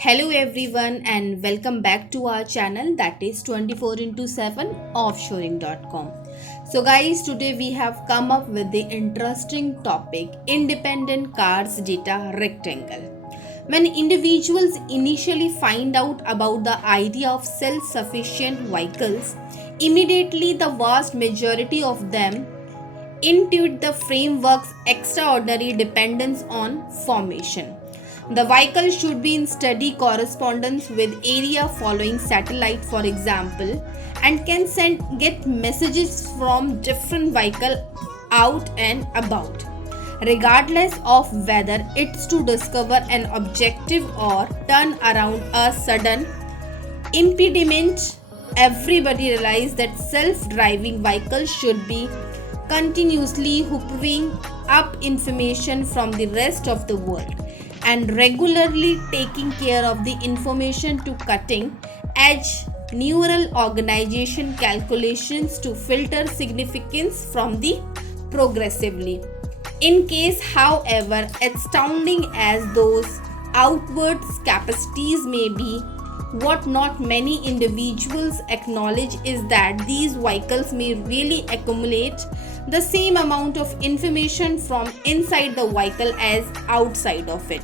Hello everyone and welcome back to our channel that is 24 into 7 offshoring.com. So guys, today we have come up with the interesting topic independent cars data rectangle. When individuals initially find out about the idea of self-sufficient vehicles, immediately the vast majority of them intuit the framework's extraordinary dependence on formation. The vehicle should be in steady correspondence with area following satellite, for example, and can get messages from different vehicle out and about, regardless of whether it's to discover an objective or turn around a sudden impediment. Everybody realizes that self-driving vehicles should be continuously hoovering up information from the rest of the world and regularly taking care of the information to cutting edge neural organization calculations to filter significance from the progressively. In case, however astounding as those outward capacities may be, what not many individuals acknowledge is that these vehicles may really accumulate the same amount of information from inside the vehicle as outside of it.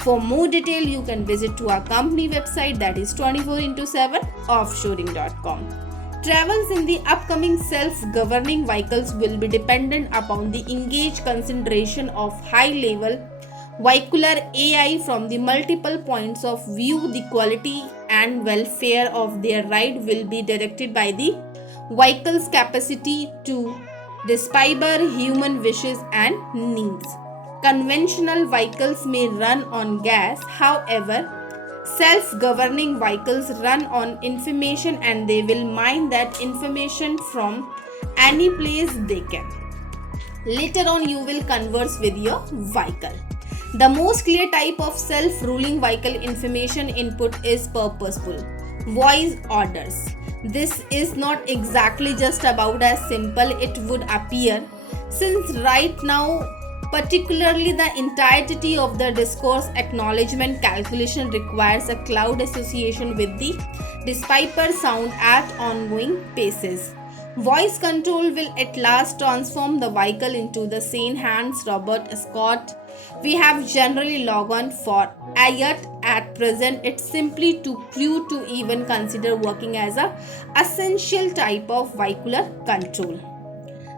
For more detail, you can visit to our company website that is 24 into 7 offshoring.com. Travels in the upcoming self-governing vehicles will be dependent upon the engaged consideration of high-level vehicular AI from the multiple points of view. The quality and welfare of their ride will be directed by the vehicle's capacity to decipher human wishes and needs. Conventional vehicles may run on gas, however, self-governing vehicles run on information and they will mine that information from any place they can. Later on, you will converse with your vehicle. The most clear type of self-ruling vehicle information input is purposeful voice orders. This is not exactly just about as simple it would appear, since right now, particularly the entirety of the discourse acknowledgement calculation requires a cloud association with the decipher sound at ongoing paces. Voice control will at last transform the vehicle into the sane hands Robert Scott we have generally log on for, yet at present it's simply too crude to even consider working as a essential type of vehicular control.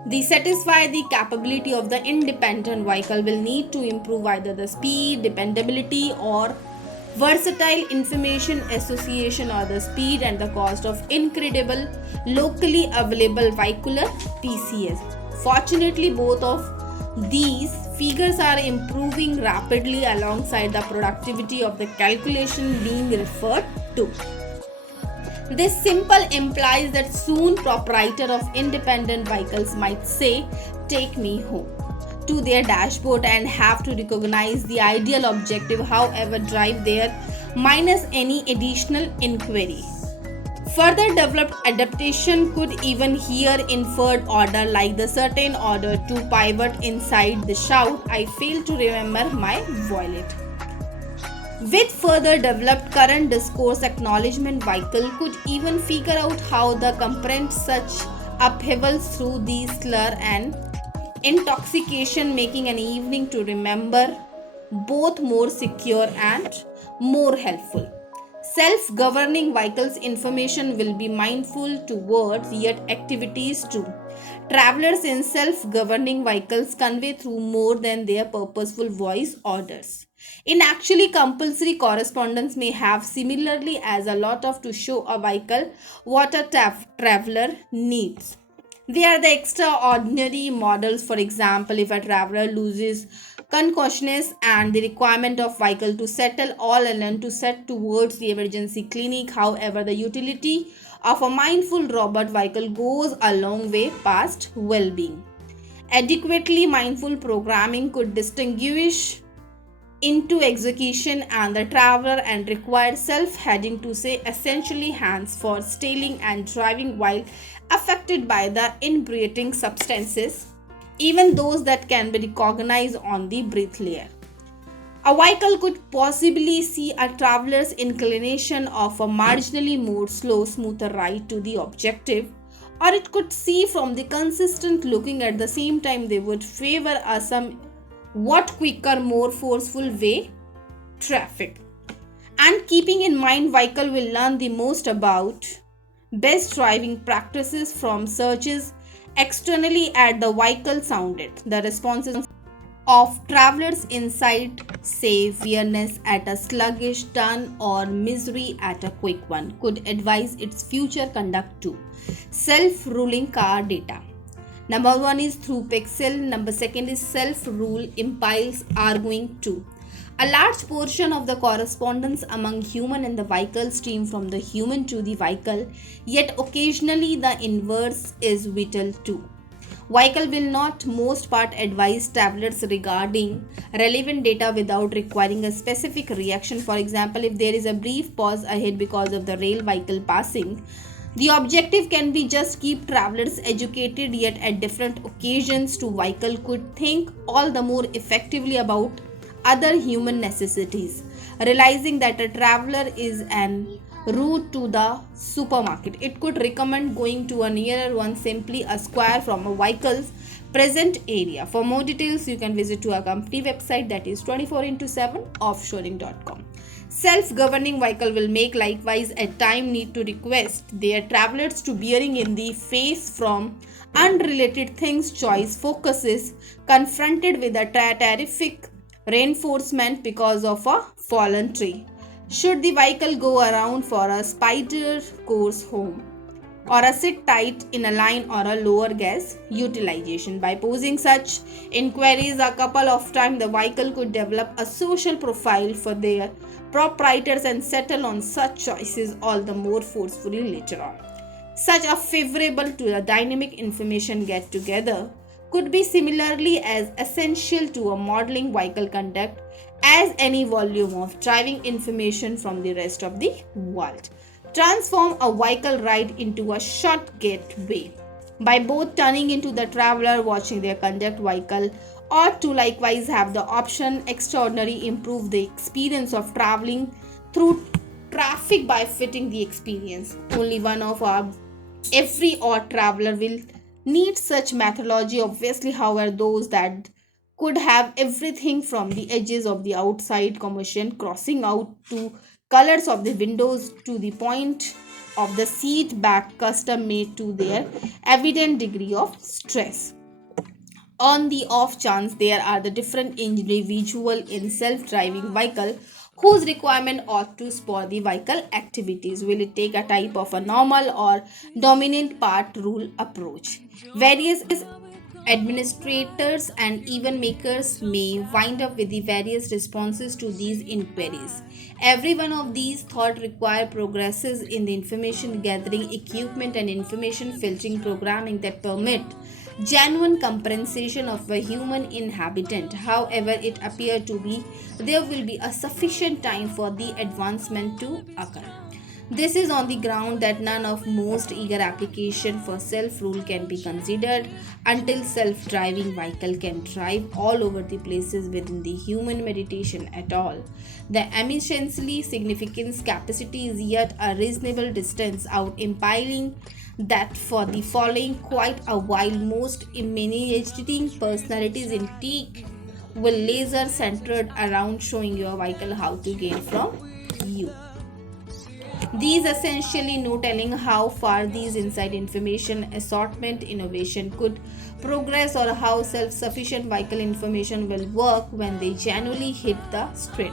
The satisfy the capability of the independent vehicle will need to improve either the speed, dependability, or versatile information association, or the speed and the cost of incredible locally available vehicular PCS. Fortunately, both of these figures are improving rapidly alongside the productivity of the calculation being referred to. This simple implies that soon proprietor of independent vehicles might say, "Take me home," to their dashboard and have to recognize the ideal objective, however, drive there minus any additional inquiry. Further developed adaptation could even here inferred order like the certain order to pivot inside the shout, "I fail to remember my wallet." With further developed current discourse acknowledgement vehicle could even figure out how to comprehend such upheavals through the slur and intoxication, making an evening to remember both more secure and more helpful. Self-governing vehicles information will be mindful towards yet activities too. Travelers in self-governing vehicles convey through more than their purposeful voice orders. In actually, compulsory correspondence may have similarly as a lot of to show a vehicle what a traveler needs. They are the extraordinary models. For example, if a traveler loses consciousness and the requirement of vehicle to settle all alone to set towards the emergency clinic, however, the utility of a mindful robot vehicle goes a long way past well-being. Adequately mindful programming could distinguish into execution and the traveler and require self-heading to say essentially hands for steering and driving while affected by the inebriating substances, even those that can be recognized on the breath layer. A vehicle could possibly see a traveler's inclination of a marginally more slow, smoother ride to the objective, or it could see from the consistent looking at the same time they would favor a somewhat quicker, more forceful way traffic. And keeping in mind, vehicle will learn the most about best driving practices from searches externally at the vehicle sounded. The responses of travelers inside, say weariness at a sluggish turn or misery at a quick one, could advise its future conduct to self-ruling car data. Number one is through pixel. Number second is self-rule impulse arguing to. A large portion of the correspondence among human and the vehicle stream from the human to the vehicle, yet occasionally the inverse is vital too. Vehicle will not most part advise travelers regarding relevant data without requiring a specific reaction. For example, if there is a brief pause ahead because of the rail vehicle passing, the objective can be just keep travelers educated, yet at different occasions to vehicle could think all the more effectively about other human necessities, realizing that a traveler is en route to the supermarket. It could recommend going to a nearer one, simply a square from a vehicle's present area. For more details, you can visit to our company website, that is 24x7 offshoring.com. Self-governing vehicle will make likewise at time need to request their travelers to bearing in the face from unrelated things choice focuses confronted with a terrific reinforcement because of a fallen tree. Should the vehicle go around for a spider course home, or a sit tight in a line, or a lower gas utilization? By posing such inquiries a couple of times, the vehicle could develop a social profile for their proprietors and settle on such choices all the more forcefully later on. Such a favorable to a dynamic information get together could be similarly as essential to a modeling vehicle conduct as any volume of driving information from the rest of the world. Transform a vehicle ride into a short gateway by both turning into the traveler watching their conduct vehicle, or to likewise have the option extraordinary improve the experience of traveling through traffic by fitting the experience. Only one of our every odd traveler will need such methodology. Obviously, however, those that could have everything from the edges of the outside commotion crossing out to colors of the windows to the point of the seat back custom made to their evident degree of stress. On the off chance there are the different individual in self-driving vehicle whose requirement ought to spur the vehicle activities. Will it take a type of a normal or dominant part rule approach? Various administrators and even makers may wind up with the various responses to these inquiries. Every one of these thought require progresses in the information gathering equipment and information filtering programming that permit genuine comprehension of a human inhabitant. However, it appeared to be there will be a sufficient time for the advancement to occur. This is on the ground that none of most eager application for self-rule can be considered until self-driving vehicle can drive all over the places within the human meditation at all. The eminently significant capacity is yet a reasonable distance out, implying that for the following quite a while most emanating personalities in teak will laser centered around showing your vehicle how to gain from you. These essentially no telling how far these inside information assortment innovation could progress, or how self-sufficient vehicle information will work when they genuinely hit the street.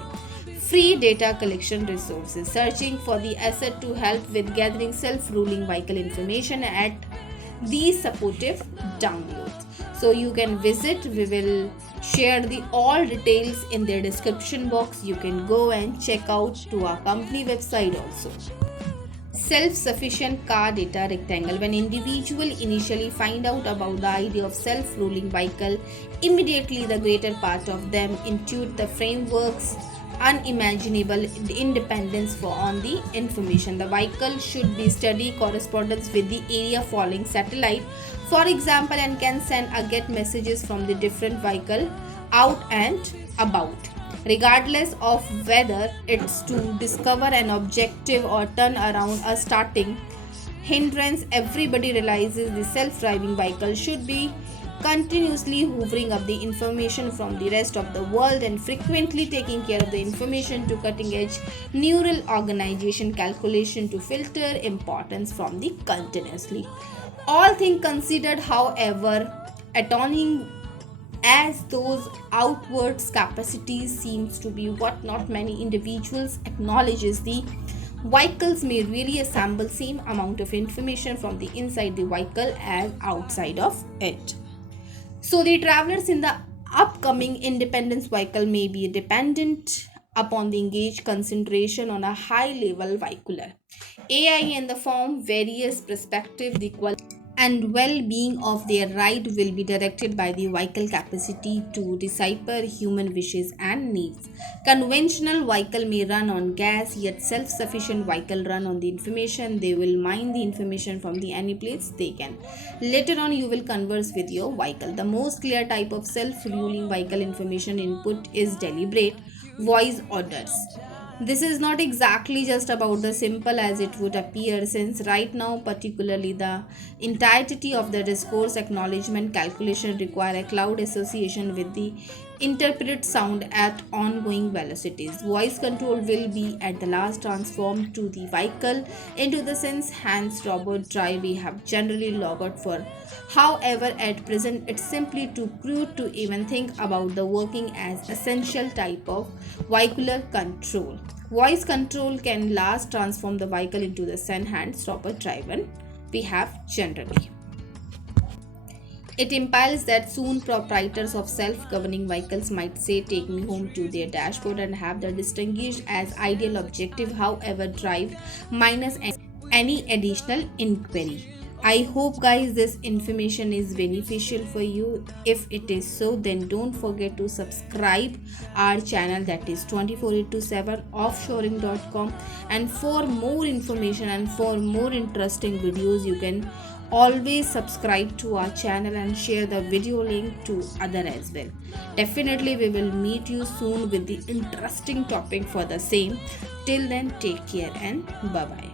Free data collection resources. Searching for the asset to help with gathering self-ruling vehicle information at these supportive downloads. So you can visit, we will share the all details in their description box. You can go and check out to our company website also. Self-sufficient car data rectangle. When individuals initially find out about the idea of self-ruling vehicle, immediately the greater part of them intuit the frameworks unimaginable independence for on the information. The vehicle should be steady correspondence with the area following satellite, for example, and can send or get messages from the different vehicle out and about. regardless of whether it's to discover an objective or turn around a starting hindrance. Everybody realizes the self-driving vehicle should be continuously hoovering up the information from the rest of the world and frequently taking care of the information to cutting edge neural organization calculation to filter importance from the continuously. All things considered, however, atoning as those outwards capacities seems to be what not many individuals acknowledges. The vehicles may really assemble same amount of information from the inside the vehicle as outside of it. So the travelers in the upcoming independence vehicle may be dependent upon the engaged concentration on a high level vehicular AI in the form various perspective the quality and well-being of their ride will be directed by the vehicle capacity to decipher human wishes and needs. Conventional vehicle may run on gas, yet self-sufficient vehicle run on the information. They will mine the information from the any place they can. Later on, you will converse with your vehicle. The most clear type of self-ruling vehicle information input is deliberate voice orders. This is not exactly just about the simple as it would appear, since right now, particularly the entirety of the discourse acknowledgement calculation require a cloud association with the interpret sound at ongoing velocities. Voice control will be at the last transformed to the vehicle into the sense hands robot drive we have generally logged for. However, at present it's simply too crude to even think about the working as essential type of vehicular control. Voice control can last transform the vehicle into the Sen hand stopper driven we have generally. It implies that soon proprietors of self-governing vehicles might say take me home to their dashboard and have the distinguished as ideal objective, however drive minus any additional inquiry. I hope guys this information is beneficial for you. If it is so, then don't forget to subscribe our channel that is 24/7 offshoring.com, and for more information and for more interesting videos you can always subscribe to our channel and share the video link to other as well. Definitely we will meet you soon with the interesting topic for the same. Till then, take care and bye bye.